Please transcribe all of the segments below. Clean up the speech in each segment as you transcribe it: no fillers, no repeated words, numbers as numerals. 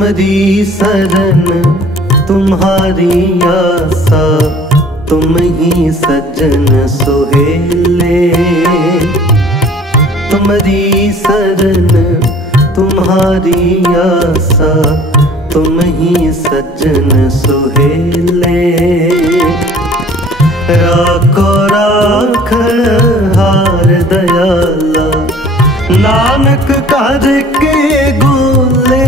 तुम्हारी शरण तुम्हारी आशा, तुम ही सज्जन सोहेले। तुम्हारी शरण तुम्हारी आशा, तुम ही सज्जन सोहेले। राखो राखण हार दयाला, नानक काज के गोले।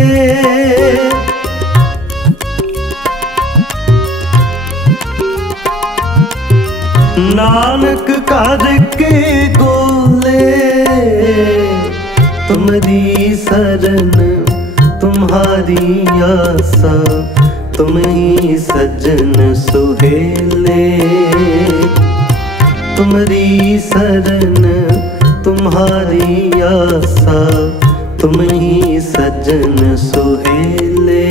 नानक काज के गोले। तुम्हारी शरण तुम्हारी आशा, तुम ही सज्जन सोहेले। तुम्हारी शरण तुम्हारी आशा, तुम ही सज्जन सोहेले।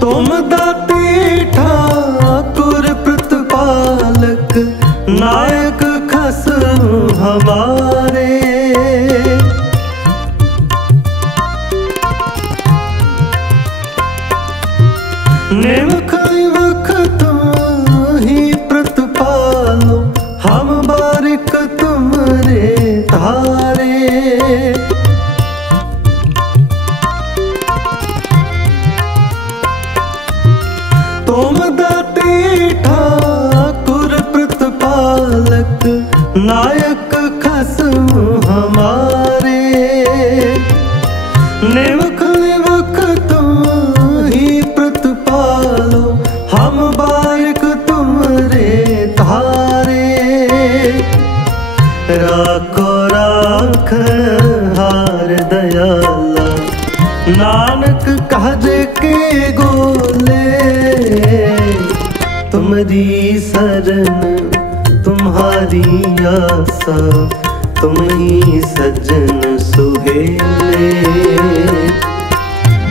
तुम दाते ठाकुर प्रतिपालक, नायक खसम हमारे। निमख निमख तुम ही प्रतिपालो, हम बारिक तुमरे धारे। तुम दाते ठाकुर प्रतिपालक, नायक खसम हमारे। निमख निमख तुम ही प्रतिपालो, हम बारिक तुमरे धारे। राखो राखण हार दयाला, नानक काज के गोले। तुम्हारी शरण तुम्हारी आशा, तुम ही सज्जन सोहेले।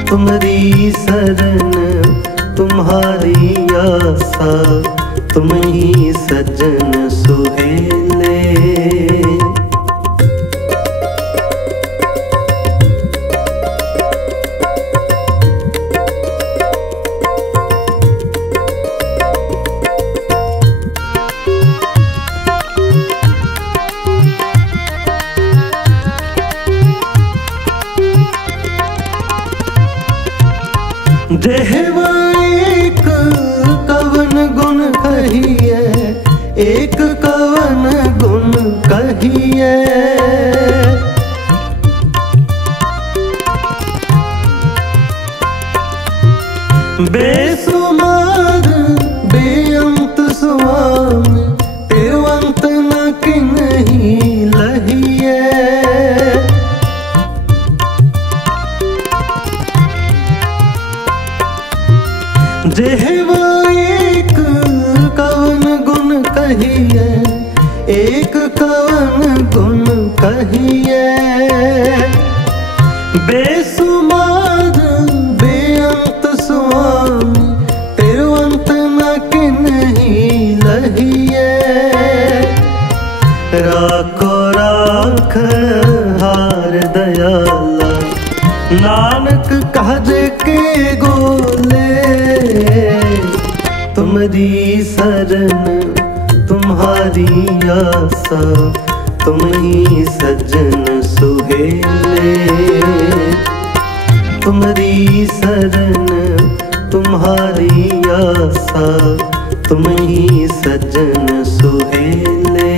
तुम्हारी शरण तुम्हारी आशा, तुम ही सज्जन सोहेले। देहवा एक कवन गुण कहिए, एक कवन गुण कहिए। बेसुमार बेअंत स्वामी, तिरुवंत न किन्हीं लहिए। जेहवा एक कवन गुण कहिए, एक कवन गुण कहिए। बेसुमार बेअंत स्वामी, तिरुवंत न किन्हीं लहिए। राखो राखण हार दयाला, नानक काज के गोले। तुम्हारी शरण तुम्हारी आशा, तुम ही सज्जन सोहेले। तुम्हारी शरण तुम्हारी आशा, तुम ही सज्जन सोहेले।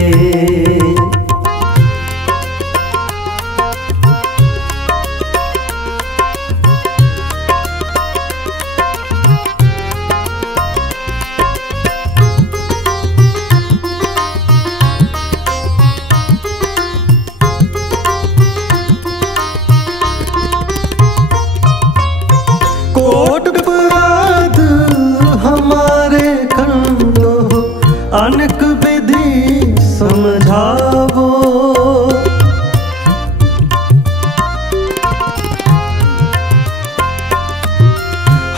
कोट अपराध हमारे खंडो, अनक विधि समझा।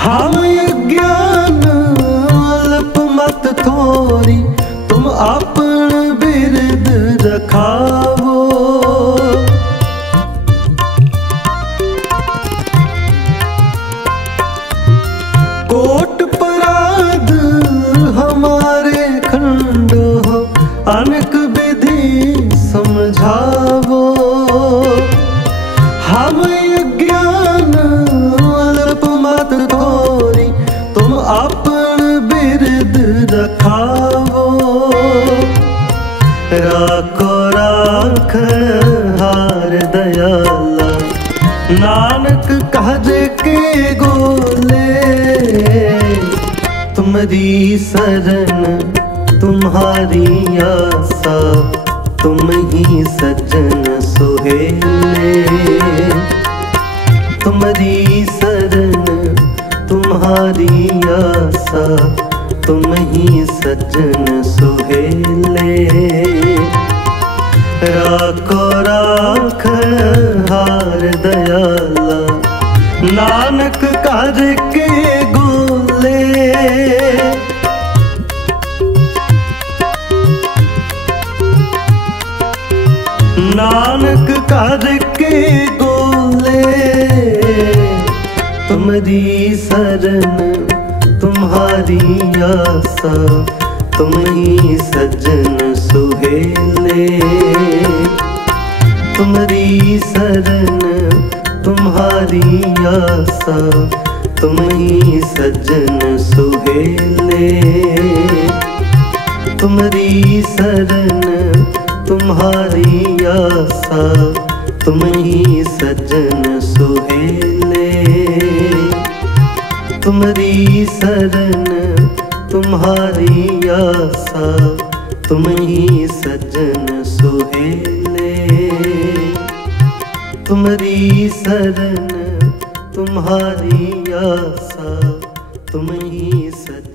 हम ज्ञान अल्प मत थोरी, तुम अपन बिरद रखावो। कोट पराध हमारे खंड हो, अनेक विधि समझावो। हम ज्ञान अल्प मत थोरी, तुम अपन बिरद रखावो। राखो राखण हार दयाला, नानक कहज के गोले। तुम्हारी शरण तुम्हारी आसा, तुम ही सज्जन सुहेले। तुम्हारी शरण तुम्हारी आसा, तुम ही सज्जन सुहेले। राखो राखण हार दयाला, नानक काज के गोले। नानक काज के गोले। तुम्हारी शरण तुम्हारी आसा, तुम ही सज्जन सुहेले। तुम्हारी शरण तुम्हारी आसा, तुम ही सज्जन सुहेले। तुम्हारी शरण तुम्हारी आसा, तुम ही सज्जन सुहेले। तुम्हारी शरण तुम्हारी आसा, तुम ही सज्जन सुहेले। तुम्हारी शरण तुम्हारी आसा, तुम ही सज्जन